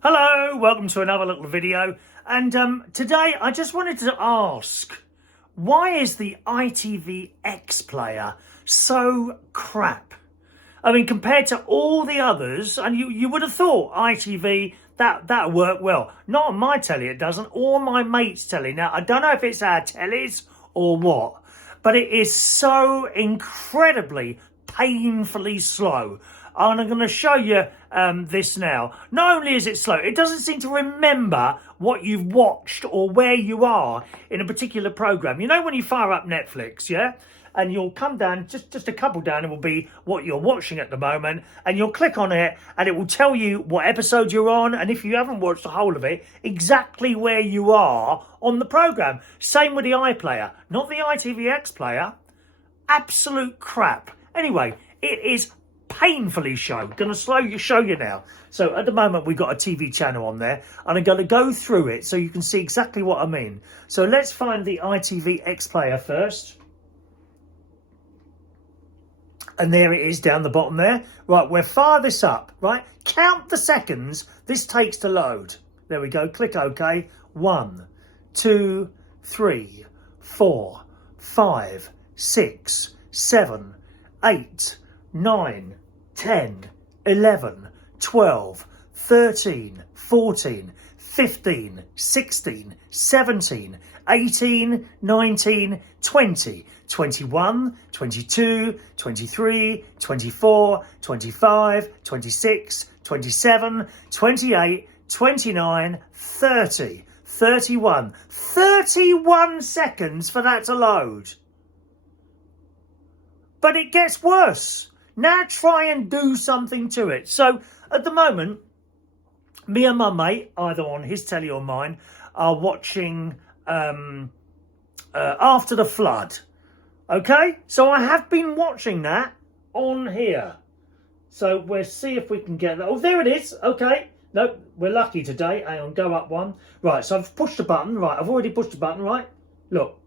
Hello, welcome to another little video. And today I just wanted to ask, why is the ITVX player so crap? I mean, compared to all the others, and you would have thought ITV, that worked well. Not on my telly, it doesn't, or my mate's telly. Now, I don't know if it's our tellies or what, but it is so incredibly painfully slow. And I'm going to show you this now. Not only is it slow, it doesn't seem to remember what you've watched or where you are in a particular program. You know when you fire up Netflix, yeah? And you'll come down, just a couple down, it will be what you're watching at the moment. And you'll click on it and it will tell you what episode you're on. And if you haven't watched the whole of it, exactly where you are on the program. Same with the iPlayer, not the ITVX player. Absolute crap. Anyway, it is painfully gonna show you now. So at the moment we've got a TV channel on there and I'm going to go through it so you can see exactly what I mean. So let's find the ITVX player first, and there it is down the bottom there. Right, we're far this up, right? Count the seconds this takes to load. There we go. Click OK. 1 2 3 4 5 6 7 8 9 10 11 12 13 14 15 16 17 18 19 20 21 22 23 24 25 26 27 28 29 30 31 31 seconds for that to load. But it gets worse. Now try and do something to it. So at the moment, me and my mate, either on his telly or mine, are watching After the Flood. Okay? So I have been watching that on here. So we'll see if we can get that. Oh, there it is. Okay. Nope, we're lucky today. Hang on, go up one. Right, so I've pushed the button. Right, I've already pushed the button, right? Look.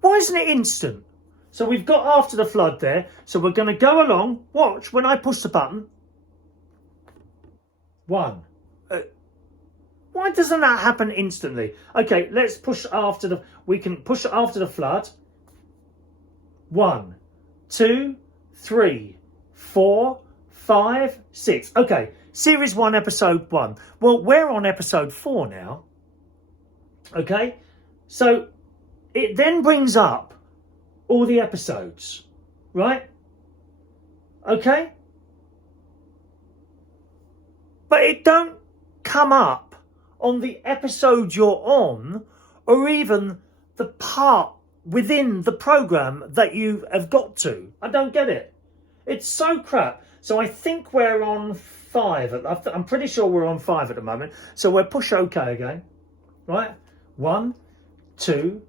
Why isn't it instant? So we've got After the Flood there. So we're going to go along. Watch when I push the button. 1. Why doesn't that happen instantly? Okay, let's push after the... We can push After the Flood. 1, 2, 3, 4, 5, 6. Okay, Series 1, Episode 1. Well, we're on Episode 4 now. Okay, so it then brings up all the episodes, right? Okay? But it don't come up on the episode you're on, or even the part within the program that you have got to. I don't get it. It's so crap. So I think we're on 5. I'm pretty sure we're on 5 at the moment. So we'll push OK again, right? 1, 2,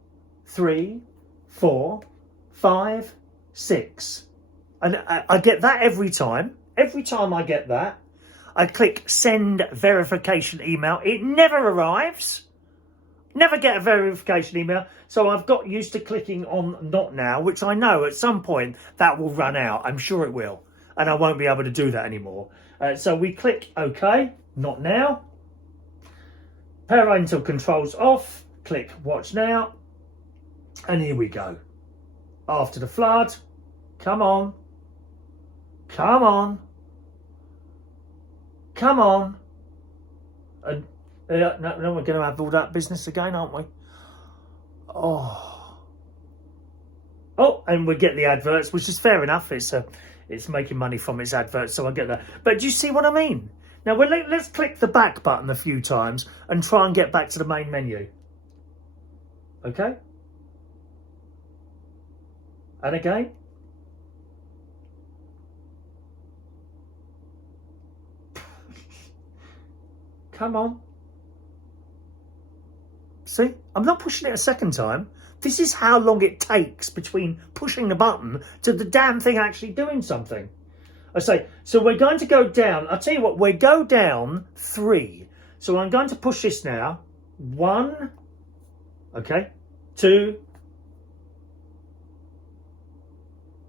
3, 4, 5, 6. And I get that every time. Every time I get that, I click send verification email. It never arrives. Never get a verification email. So I've got used to clicking on not now, which I know at some point that will run out. I'm sure it will. And I won't be able to do that anymore. So we click OK, not now. Parental controls off. Click watch now. And here we go. After the Flood. Come on. Come on. Come on. And no, we're going to have all that business again, aren't we? Oh, and we get the adverts, which is fair enough. It's making money from its adverts, so I get that. But do you see what I mean? Now, let's click the back button a few times and try and get back to the main menu. Okay? And again. Come on. See, I'm not pushing it a second time. This is how long it takes between pushing the button to the damn thing actually doing something. I say, so we're going to go down. I'll tell you what, we go down 3. So I'm going to push this now. 1, okay, 2.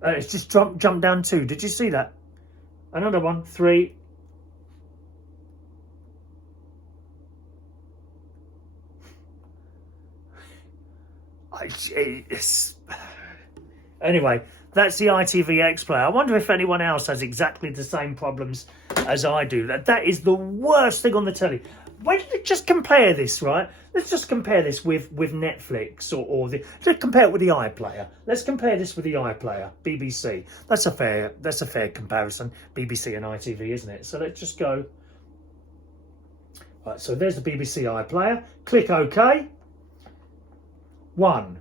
It's just jump down 2. Did you see that? Another one, 3. Anyway, that's the ITVX player. I wonder if anyone else has exactly the same problems as I do. That is the worst thing on the telly. Just compare this, right? Let's just compare this with Netflix let's compare it with the iPlayer. Let's compare this with the iPlayer, BBC. That's a fair comparison, BBC and ITV, isn't it? So let's just go. Right, so there's the BBC iPlayer. Click OK. 1,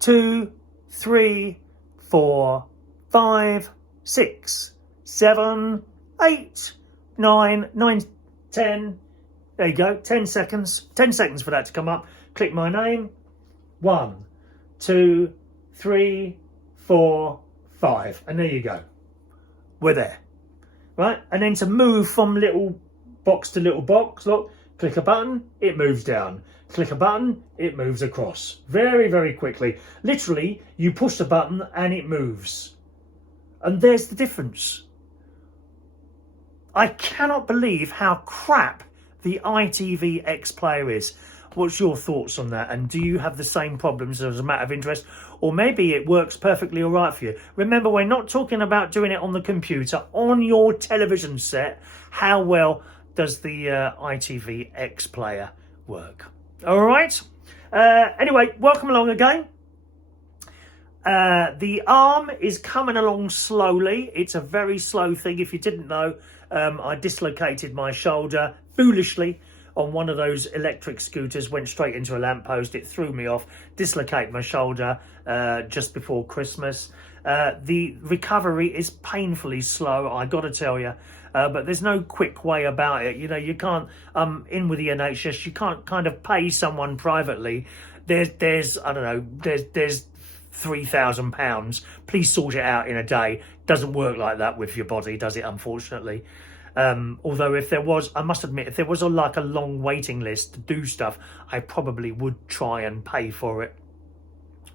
2, 3, 4, 5, 6, 7, 8, 9, 10. There you go, 10 seconds. 10 seconds for that to come up. Click my name. 1, 2, 3, 4, 5. And there you go. We're there. Right? And then to move from little box to little box, look, click a button, it moves down. Click a button, it moves across. Very, very quickly. Literally, you push the button and it moves. And there's the difference. I cannot believe how crap the ITVX player is. What's your thoughts on that? And do you have the same problems as a matter of interest? Or maybe it works perfectly all right for you. Remember, we're not talking about doing it on the computer, on your television set. How well does the ITVX player work? All right. Anyway, welcome along again. The arm is coming along slowly. It's a very slow thing. If you didn't know, I dislocated my shoulder foolishly on one of those electric scooters, went straight into a lamppost. It threw me off, dislocated my shoulder just before Christmas. The recovery is painfully slow, I got to tell you. But there's no quick way about it. You know, you can't, in with the NHS, you can't kind of pay someone privately. There's I don't know, there's £3,000. Please sort it out in a day. Doesn't work like that with your body, does it? Unfortunately. Although if there was, I must admit, if there was like a long waiting list to do stuff, I probably would try and pay for it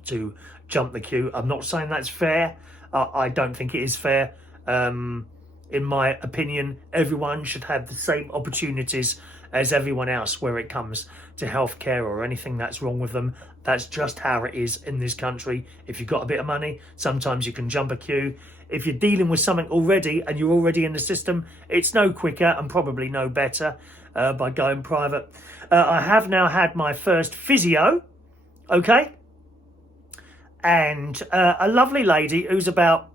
to jump the queue. I'm not saying that's fair. I don't think it is fair. In my opinion, everyone should have the same opportunities as everyone else where it comes to healthcare or anything that's wrong with them. That's just how it is in this country. If you've got a bit of money, sometimes you can jump a queue. If you're dealing with something already and you're already in the system, it's no quicker and probably no better by going private. I have now had my first physio, okay? And a lovely lady who's about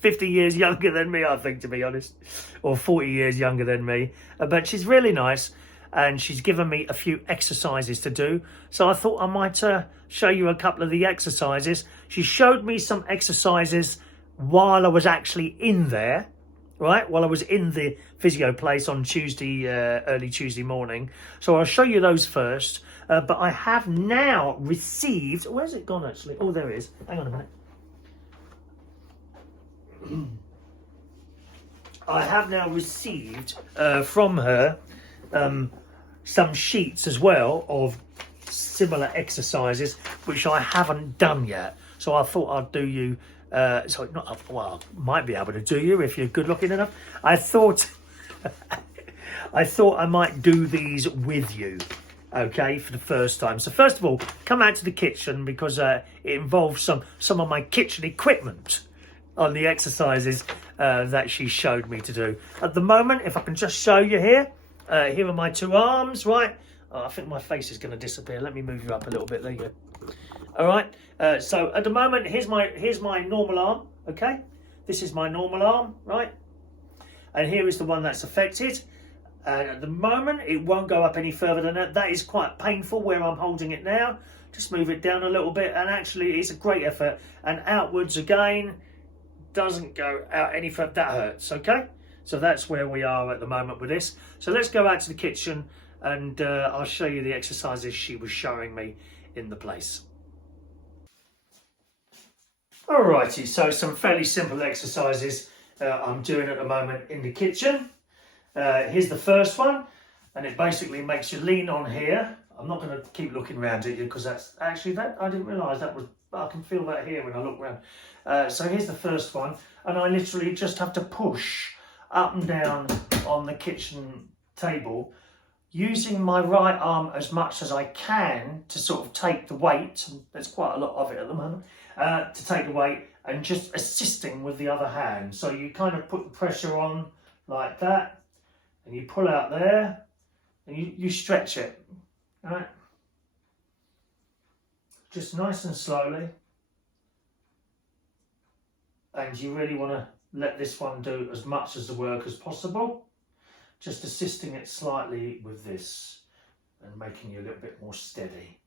50 years younger than me, I think, to be honest, or 40 years younger than me. But she's really nice, and she's given me a few exercises to do. So I thought I might show you a couple of the exercises. She showed me some exercises while I was actually in there, right? While I was in the physio place on Tuesday, early Tuesday morning. So I'll show you those first. But I have now received... Where's it gone, actually? Oh, there it is. Hang on a minute. I have now received from her some sheets as well of similar exercises, which I haven't done yet. So I thought I'd do you... so not well, might be able to do you if you're good looking enough. I thought I might do these with you, okay, for the first time. So first of all, come out to the kitchen because it involves some of my kitchen equipment on the exercises that she showed me to do. At the moment, if I can just show you here, here are my two arms, right? Oh, I think my face is going to disappear. Let me move you up a little bit. There you go. All right. So at the moment, here's my normal arm. Okay, this is my normal arm, right? And here is the one that's affected. And at the moment, it won't go up any further than that. That is quite painful where I'm holding it now. Just move it down a little bit, and actually, it's a great effort. And outwards again, doesn't go out any further. That hurts. Okay. So that's where we are at the moment with this. So let's go out to the kitchen, and I'll show you the exercises she was showing me in the place. Alrighty, so some fairly simple exercises I'm doing at the moment in the kitchen. Here's the first one, and it basically makes you lean on here. I'm not going to keep looking around at you because that's actually that I didn't realise that was. I can feel that here when I look around. So here's the first one, and I literally just have to push up and down on the kitchen table using my right arm as much as I can to sort of take the weight, and there's quite a lot of it at the moment, to take the weight and just assisting with the other hand. So you kind of put the pressure on like that, and you pull out there, and you stretch it, right? Just nice and slowly. And you really want to let this one do as much as the work as possible. Just assisting it slightly with this and making you a little bit more steady.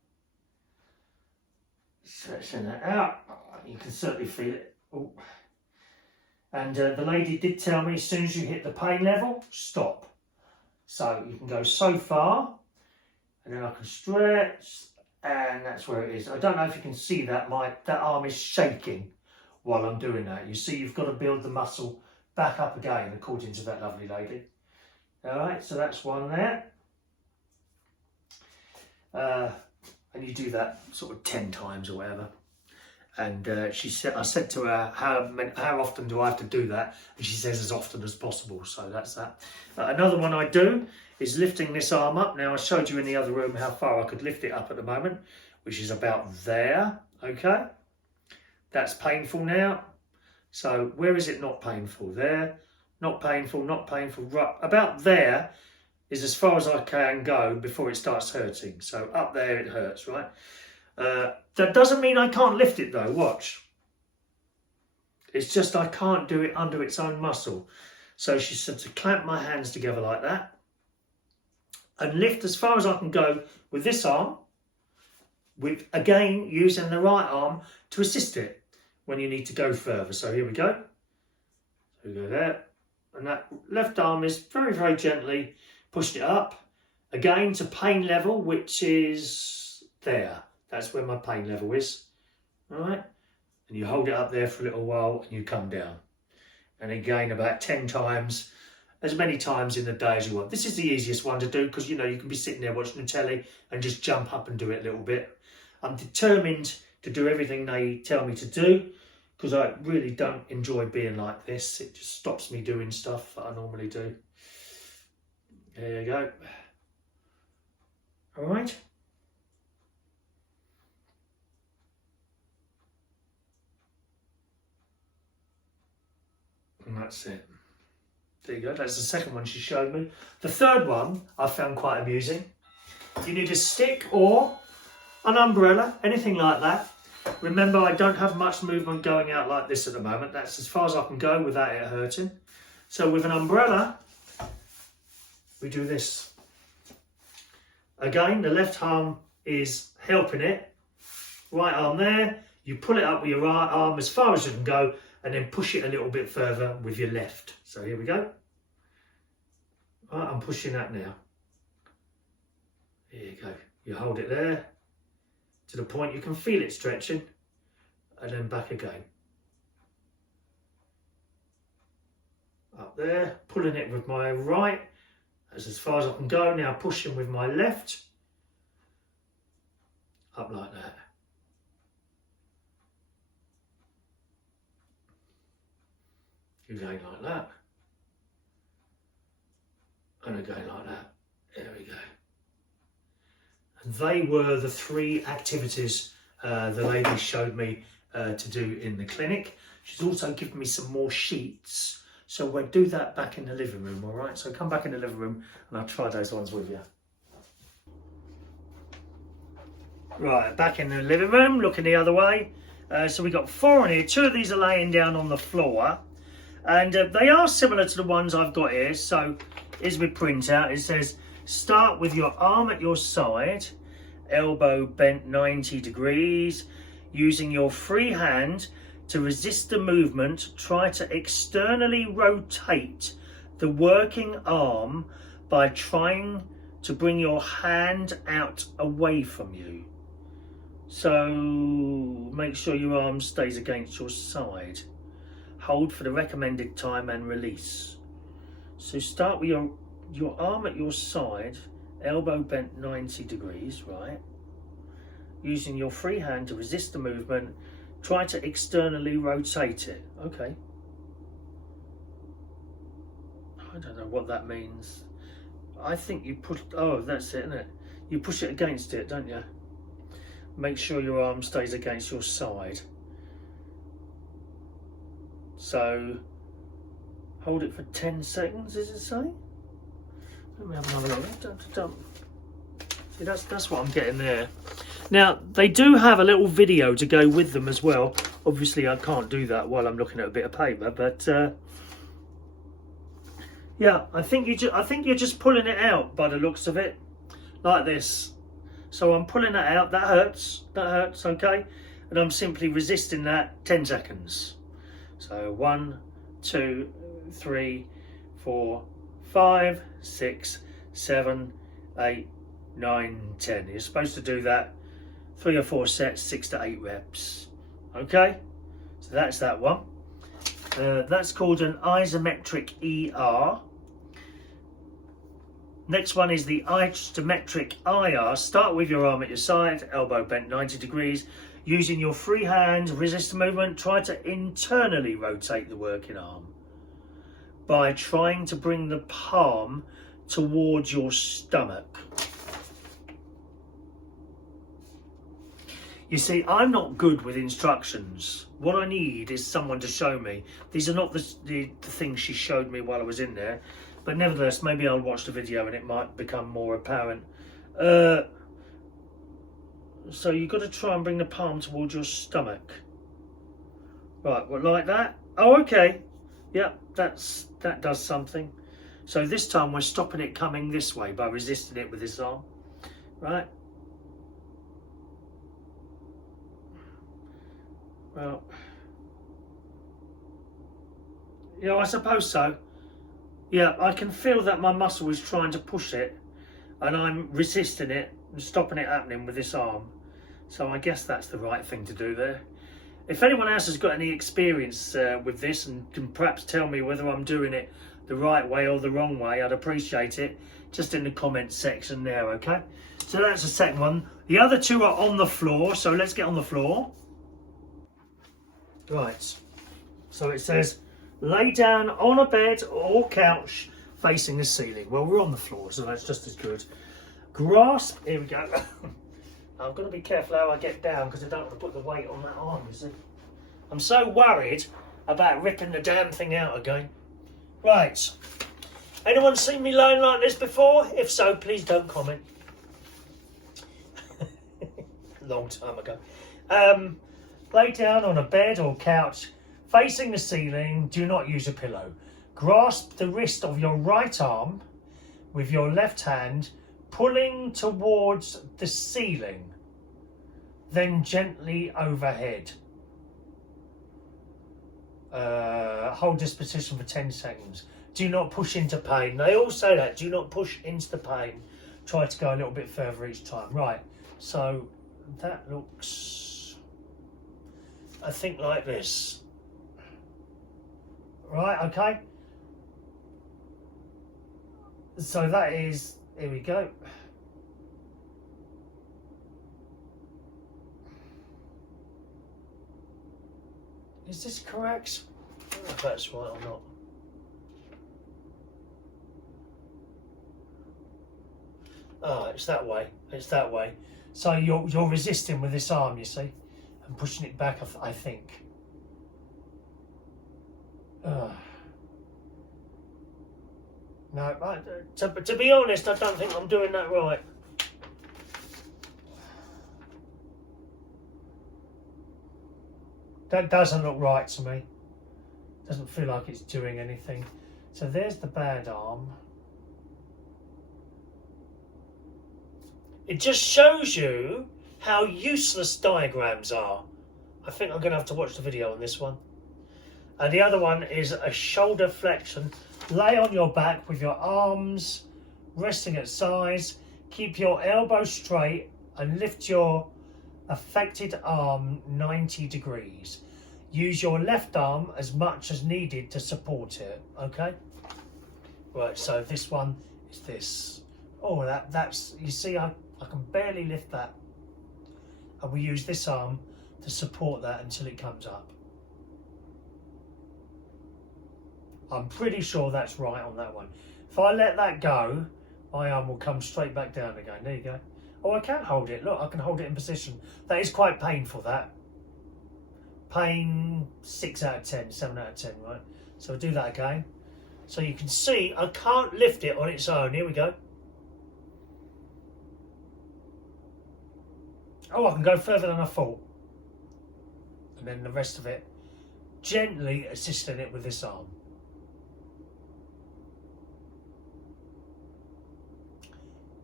Stretching it out. You can certainly feel it. Ooh. And the lady did tell me as soon as you hit the pain level, stop. So you can go so far, and then I can stretch, and that's where it is. I don't know if you can see that, that arm is shaking while I'm doing that. You see, you've got to build the muscle back up again, according to that lovely lady. All right, so that's one there. And you do that sort of 10 times or whatever. And she said, I said to her, how often do I have to do that? And she says as often as possible. So that's that. Another one I do is lifting this arm up. Now I showed you in the other room how far I could lift it up at the moment, which is about there. Okay, that's painful now. So where is it not painful? There, not painful, not painful. Right, about there is as far as I can go before it starts hurting. So up there it hurts, right? That doesn't mean I can't lift it though, watch. It's just I can't do it under its own muscle. So she said to clamp my hands together like that and lift as far as I can go with this arm, with again using the right arm to assist it when you need to go further. So here we go. So we go there, and that left arm is very, very gently pushed it up again to pain level, which is there. That's where my pain level is, all right? And you hold it up there for a little while and you come down. And again, about 10 times, as many times in the day as you want. This is the easiest one to do because, you know, you can be sitting there watching the telly and just jump up and do it a little bit. I'm determined to do everything they tell me to do because I really don't enjoy being like this. It just stops me doing stuff that I normally do. There you go. All right. And that's it. There you go. That's the second one she showed me. The third one I found quite amusing. You need a stick or an umbrella, anything like that. Remember, I don't have much movement going out like this at the moment. That's as far as I can go without it hurting. So with an umbrella, we do this. Again, the left arm is helping it. Right arm there. You pull it up with your right arm as far as you can go and then push it a little bit further with your left. So here we go. Right, I'm pushing that now. Here you go. You hold it there to the point you can feel it stretching and then back again. Up there, pulling it with my right. That's as far as I can go. Now pushing with my left. Up like that. Again like that. And again like that. There we go. And they were the 3 activities the lady showed me to do in the clinic. She's also given me some more sheets. So we'll do that back in the living room, all right? So come back in the living room and I'll try those ones with you. Right, back in the living room, looking the other way. So we've got 4 in here. 2 of these are laying down on the floor. And they are similar to the ones I've got here. So here's my printout. It says, start with your arm at your side, elbow bent 90 degrees. Using your free hand to resist the movement, try to externally rotate the working arm by trying to bring your hand out away from you. So make sure your arm stays against your side. Hold for the recommended time and release. So start with your arm at your side, elbow bent 90 degrees, right? Using your free hand to resist the movement, try to externally rotate it. Okay. I don't know what that means. I think you put, oh, that's it, isn't it? You push it against it, don't you? Make sure your arm stays against your side. So, hold it for 10 seconds, does it say? Let me have another look. See, that's what I'm getting there. Now, they do have a little video to go with them as well. Obviously, I can't do that while I'm looking at a bit of paper, but yeah, I think you're just pulling it out by the looks of it, like this. So I'm pulling that out. That hurts, okay? And I'm simply resisting that 10 seconds. So 1, 2, 3, 4, 5, 6, 7, 8, 9, 10. You're supposed to do that 3 or 4 sets, 6 to 8 reps. Okay? So that's that one. That's called an isometric ER. Next one is the isometric IR. Start with your arm at your side, elbow bent 90 degrees. Using your free hand, resist the movement. Try to internally rotate the working arm by trying to bring the palm towards your stomach. You see, I'm not good with instructions. What I need is someone to show me. These are not the things she showed me while I was in there. But nevertheless, maybe I'll watch the video and it might become more apparent. So you've got to try and bring the palm towards your stomach. Right, well, like that. Oh, okay. Yeah, that does something. So this time we're stopping it coming this way by resisting it with this arm. Right. Well, yeah, I suppose so. Yeah, I can feel that my muscle is trying to push it and I'm resisting it and stopping it happening with this arm. So I guess that's the right thing to do there. If anyone else has got any experience with this and can perhaps tell me whether I'm doing it the right way or the wrong way, I'd appreciate it. Just in the comments section there, okay? So that's the second one. The other two are on the floor, so let's get on the floor. Right, so it says, lay down on a bed or couch facing the ceiling. Well, we're on the floor, so that's just as good. Grasp, here we go. I'm going to be careful how I get down because I don't want to put the weight on that arm, you see. I'm so worried about ripping the damn thing out again. Right. Anyone seen me lying like this before? If so, please don't comment. Long time ago. Lay down on a bed or couch facing the ceiling. Do not use a pillow. Grasp the wrist of your right arm with your left hand, pulling towards the ceiling, then gently overhead. Hold this position for 10 seconds. Do not push into pain. They all say that. Do not push into the pain. Try to go a little bit further each time. Right, so that looks, I think, like this. Right, okay. So that is, here we go. Is this correct? I don't know if that's right or not. Ah, it's that way. It's that way. So you're resisting with this arm, you see, and pushing it back, I think. No, to be honest, I don't think I'm doing that right. That doesn't look right to me. Doesn't feel like it's doing anything. So there's the bad arm. It just shows you how useless diagrams are. I think I'm going to have to watch the video on this one. And the other one is a shoulder flexion. Lay on your back with your arms resting at sides. Keep your elbow straight and lift your affected arm 90 degrees. Use your left arm as much as needed to support it, okay? Right, so this one is this. Oh, that's, you see, I can barely lift that. And we use this arm to support that until it comes up. I'm pretty sure that's right on that one. If I let that go, my arm will come straight back down again. There you go. Oh, I can hold it. Look, I can hold it in position. That is quite painful, that. Pain 6 out of 10, 7 out of 10, right? So I'll do that again. So you can see I can't lift it on its own. Here we go. Oh, I can go further than I thought. And then the rest of it, gently assisting it with this arm.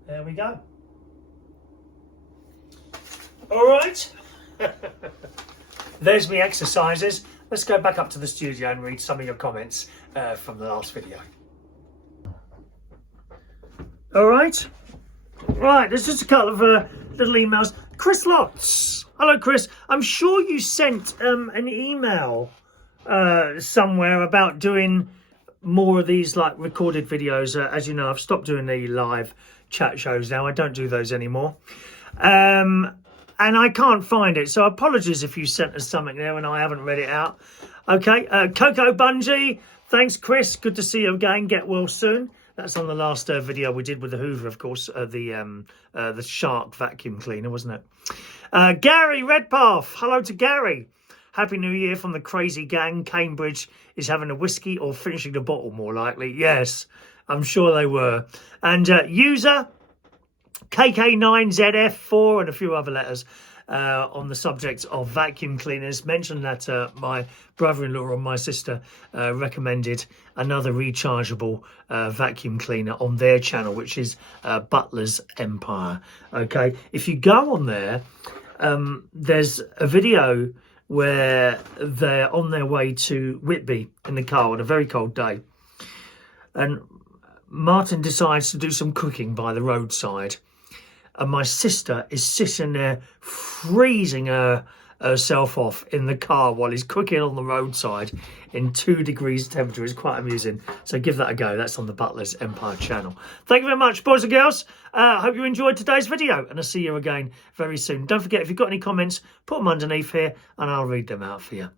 There we go. All right. There's me exercises. Let's go back up to the studio and read some of your comments from the last video. All right. Right, there's just a couple of little emails. Chris Lotz. Hello, Chris. I'm sure you sent an email somewhere about doing more of these like recorded videos. As you know, I've stopped doing the live chat shows now. I don't do those anymore. And I can't find it. So apologies if you sent us something there and I haven't read it out. Okay, Coco Bungie. Thanks, Chris. Good to see you again. Get well soon. That's on the last video we did with the Hoover, of course, the Shark vacuum cleaner, wasn't it? Gary Redpath. Hello to Gary. Happy New Year from the crazy gang. Cambridge is having a whiskey or finishing the bottle, more likely. Yes, I'm sure they were. And user KK9ZF4 and a few other letters on the subject of vacuum cleaners. Mentioned that my brother-in-law and my sister recommended another rechargeable vacuum cleaner on their channel, which is Butler's Empire. Okay, if you go on there, there's a video where they're on their way to Whitby in the car on a very cold day, and Martin decides to do some cooking by the roadside, and my sister is sitting there freezing herself off in the car while he's cooking on the roadside in 2 degrees temperature. It's quite amusing. So give that a go. That's on the Butler's Empire channel. Thank you very much, boys and girls. I hope you enjoyed today's video, and I'll see you again very soon. Don't forget, if you've got any comments, put them underneath here and I'll read them out for you.